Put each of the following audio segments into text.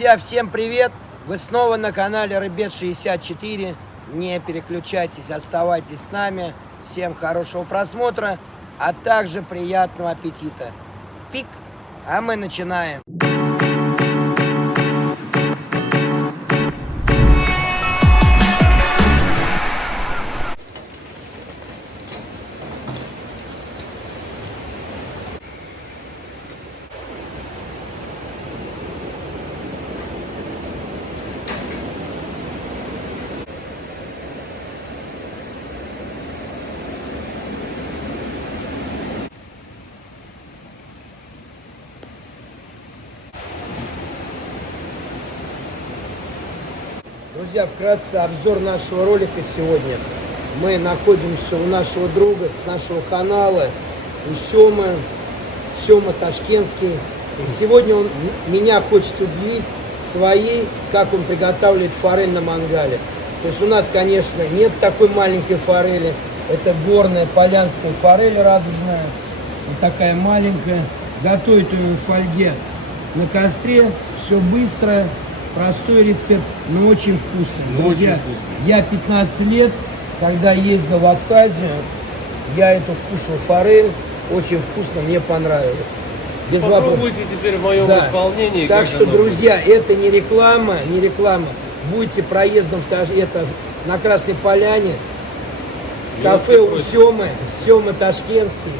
Друзья, всем привет! Вы снова на канале Рыбет64. Не переключайтесь, оставайтесь с нами. Всем хорошего просмотра, а также приятного аппетита. Пик! А мы начинаем. Друзья, вкратце обзор нашего ролика сегодня. Мы находимся у нашего друга с нашего канала, у Сема Ташкентский. И сегодня он меня хочет удивить своей, как он приготавливает форель на мангале. То есть у нас, конечно, нет такой маленькой форели. Это горная полянская форель радужная. Вот такая маленькая. Готовит ее в фольге на костре. Все быстро. Простой рецепт, но очень вкусный. Друзья, очень вкусный. Я 15 лет, когда ездил в Абхазию, я эту кушал форель, очень вкусно, мне понравилось. Без Попробуйте теперь в моем исполнении. Так что, друзья, это не реклама, не реклама. Будете проездом на Красной Поляне, кафе у Семы Ташкентский,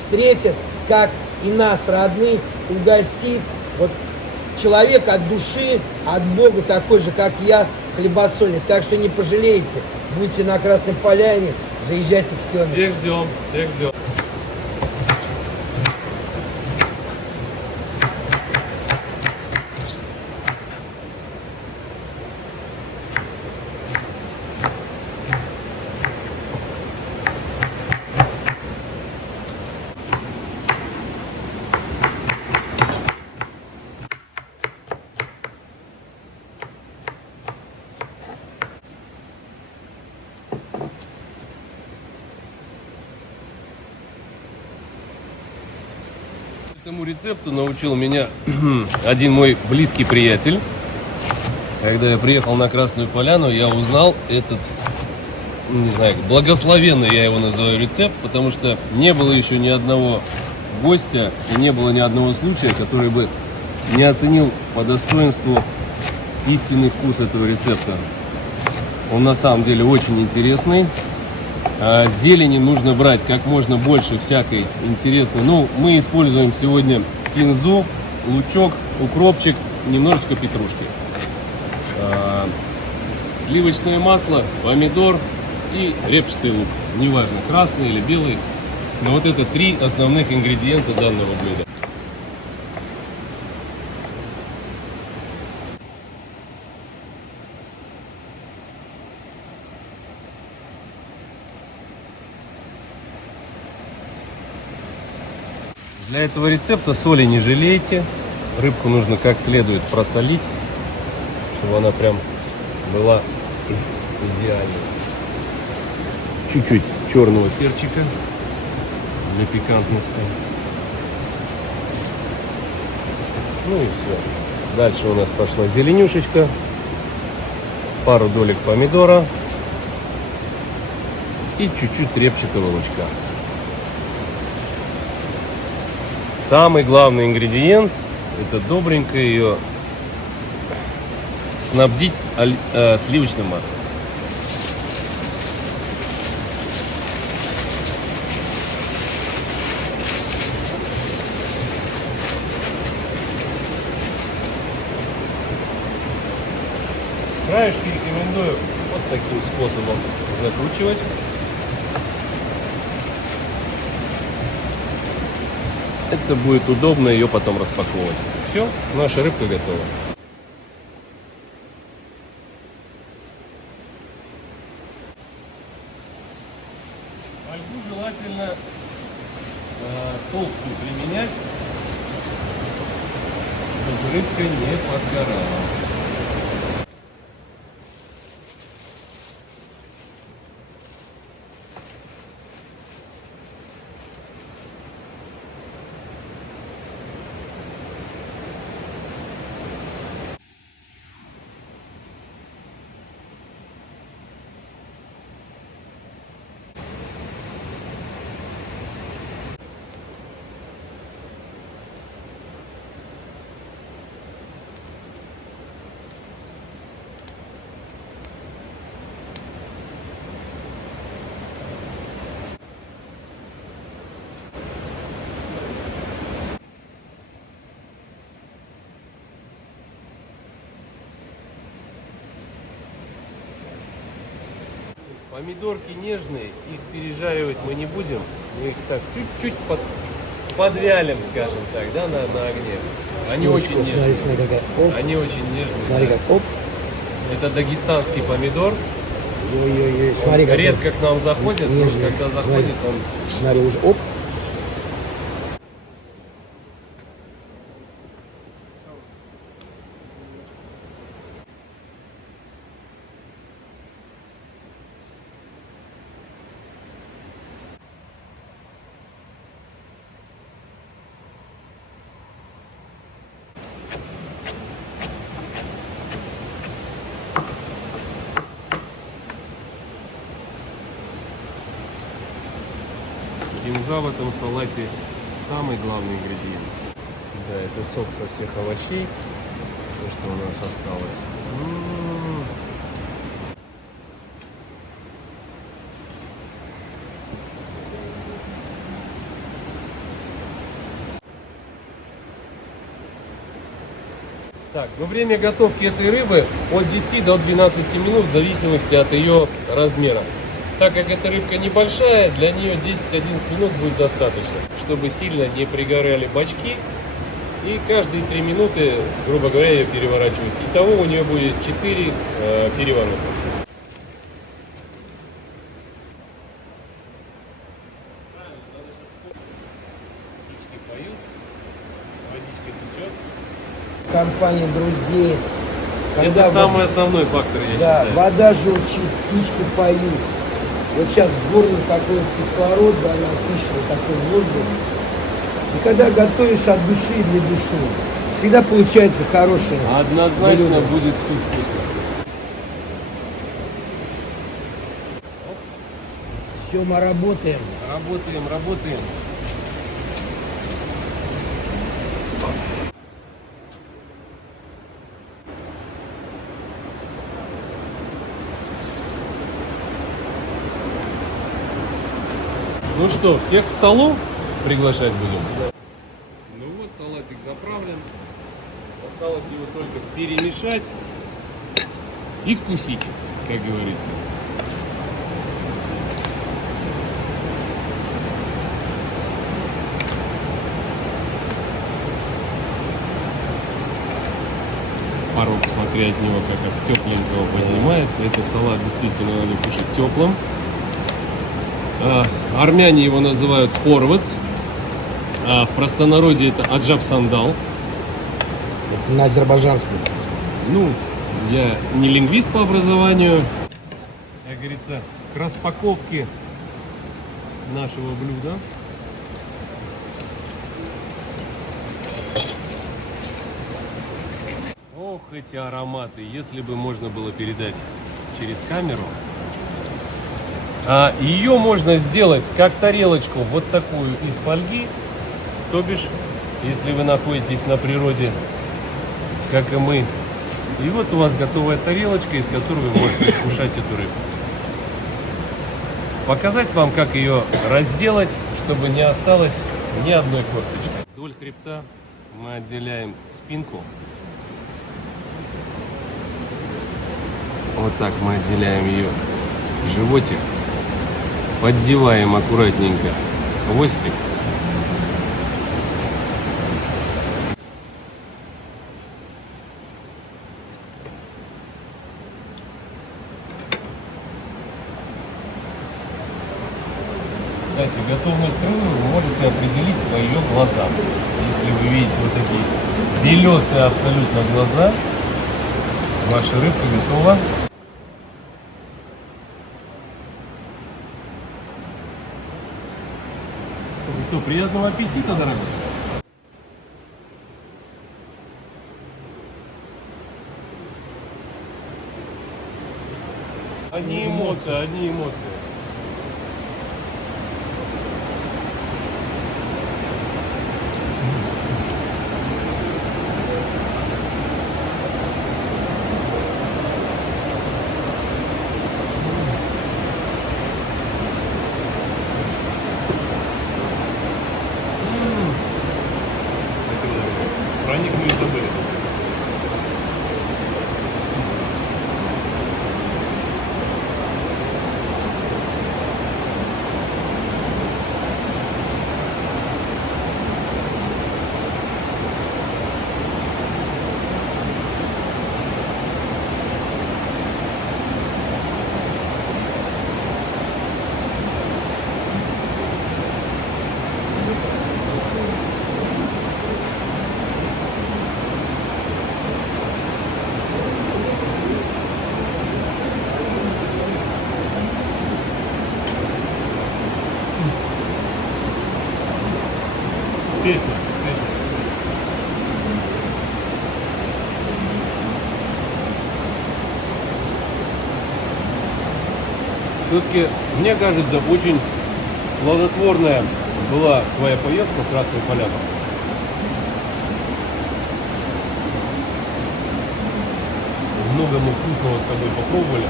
встретят, как и нас, родных, угостит. Вот человек от души, от Бога, такой же, как я, хлебосольник. Так что не пожалеете. Будете на Красной Поляне, заезжайте к Семе. Всех ждем, всех ждем. Этому рецепту научил меня один мой близкий приятель. Когда я приехал на Красную Поляну, я узнал этот, не знаю, благословенный я его называю рецепт, потому что не было еще ни одного гостя и не было ни одного случая, который бы не оценил по достоинству истинный вкус этого рецепта. Он на самом деле очень интересный. Зелени нужно брать как можно больше всякой интересной. Ну, мы используем сегодня кинзу, лучок, укропчик, немножечко петрушки. Сливочное масло, помидор и репчатый лук. Неважно, красный или белый. Но вот это три основных ингредиента данного блюда. Для этого рецепта соли не жалейте. Рыбку нужно как следует просолить, чтобы она прям была идеальной. Чуть-чуть черного перчика для пикантности. Ну и все. Дальше у нас пошла зеленюшечка, пару долек помидора и чуть-чуть репчатого лучка. Самый главный ингредиент — это добренько ее снабдить сливочным маслом. Краешки рекомендую вот таким способом закручивать. Это будет удобно ее потом распаковывать. Все, наша рыбка готова. Фольгу желательно толстую применять, чтобы рыбка не подгорала. Помидорки нежные, их пережаривать мы не будем. Мы их так чуть-чуть подвялим, скажем так, да, на огне. Они очень Смотри, нежные. смотри, какая. Оп. Они очень нежные. Смотри, да. как. Оп. Это дагестанский помидор. Ой-ой-ой. Он Смотри, как. редко к нам заходит, но нежный. когда заходит, он Смотри, уже. Оп. кинза в этом салате самый главный ингредиент. Да, это сок со всех овощей, то, что у нас осталось. Так, ну время готовки этой рыбы от 10 до 12 минут в зависимости от ее размера. Так как эта рыбка небольшая, для нее 10-11 минут будет достаточно, чтобы сильно не пригорали бочки. И каждые 3 минуты, грубо говоря, ее переворачивать. Итого у нее будет 4 переворота. Птички поют, водичка течет. Компания друзей. Это самый основной фактор, я Да, считаю. вода журчит, птички поют. Вот сейчас в горле такой кислород, да, насыщенный такой воздух. И когда готовишь от души и для души, всегда получается хорошее. Однозначно блюдо. будет все вкусно. Все, мы работаем. Работаем. Ну что, всех к столу приглашать будем? Ну вот, салатик заправлен. Осталось его только перемешать и вкусить, как говорится. Порог, смотря от него, как от тепленького поднимается. Это салат действительно надо кушать теплым. Армяне его называют хорвац, а в простонародье это аджаб сандал. Это на азербайджанском. Ну, я не лингвист по образованию. Как говорится, к распаковке нашего блюда. Ох, эти ароматы, если бы можно было передать через камеру. Ее можно сделать как тарелочку вот такую из фольги, то бишь, если вы находитесь на природе, как и мы. И вот у вас готовая тарелочка, из которой вы можете кушать эту рыбу. Показать вам, как ее разделать, чтобы не осталось ни одной косточки. Вдоль хребта мы отделяем спинку. Вот так мы отделяем ее животик. Поддеваем аккуратненько хвостик. Кстати, готовность рыбы вы можете определить по ее глазам. Если вы видите вот такие белесые абсолютно глаза, ваша рыбка готова. Что, приятного аппетита, дорогой! Одни эмоции. Спасибо, дорогой. Про них мы и забыли. Песня. Все-таки, мне кажется, очень плодотворная была твоя поездка в Красную Поляну. Много мы вкусного с тобой попробовали.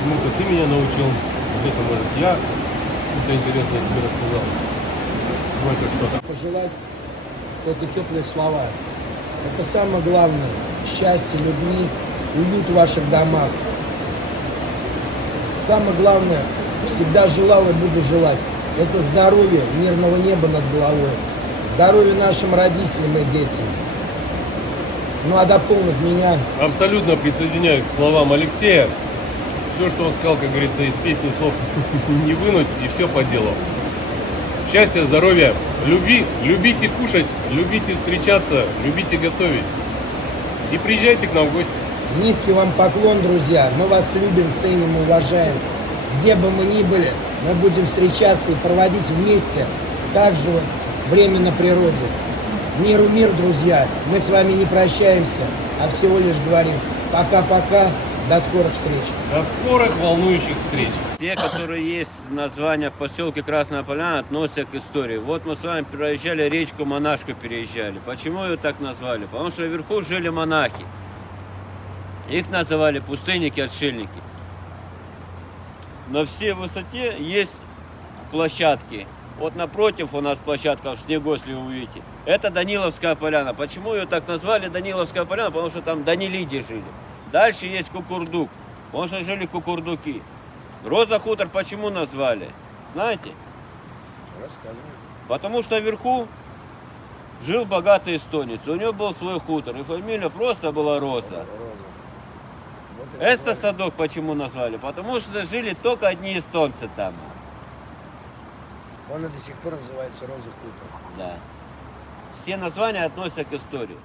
Чему-то ты меня научил, где-то, может, я что-то интересное тебе рассказал. Сколько что-то. Пожелать только теплые слова. Это самое главное. Счастье, любви, уют в ваших домах. Самое главное, всегда желал и буду желать. Это здоровье, мирного неба над головой. Здоровье нашим родителям и детям. Ну а дополнить меня. Абсолютно присоединяюсь к словам Алексея. Все, что он сказал, как говорится, из песни слов не вынуть, и все по делу. Счастья, здоровья, любви, любите кушать, любите встречаться, любите готовить. И приезжайте к нам в гости. Низкий вам поклон, друзья. Мы вас любим, ценим, уважаем. Где бы мы ни были, мы будем встречаться и проводить вместе также время на природе. Миру мир, друзья. Мы с вами не прощаемся, а всего лишь говорим пока-пока, до скорых встреч. До скорых волнующих встреч. Те, которые есть названия в поселке Красная Поляна, относятся к истории. Вот мы с вами проезжали речку Монашку, переезжали. Почему ее так назвали? Потому что вверху жили монахи. Их называли пустынники-отшельники. На всей высоте есть площадки. Вот напротив у нас площадка в снегу, если вы увидите. Это Даниловская поляна. Почему ее так назвали Даниловская поляна? Потому что там данилиди жили. Дальше есть Кукурдук. Потому что жили кукурдуки. Роза хутор почему назвали? Знаете? Рассказывай. Потому что вверху жил богатый эстонец. У него был свой хутор. И фамилия просто была Роза. Это садок почему назвали? Потому что жили только одни эстонцы там. Он и до сих пор называется Роза Хутор. Да. Все названия относятся к истории.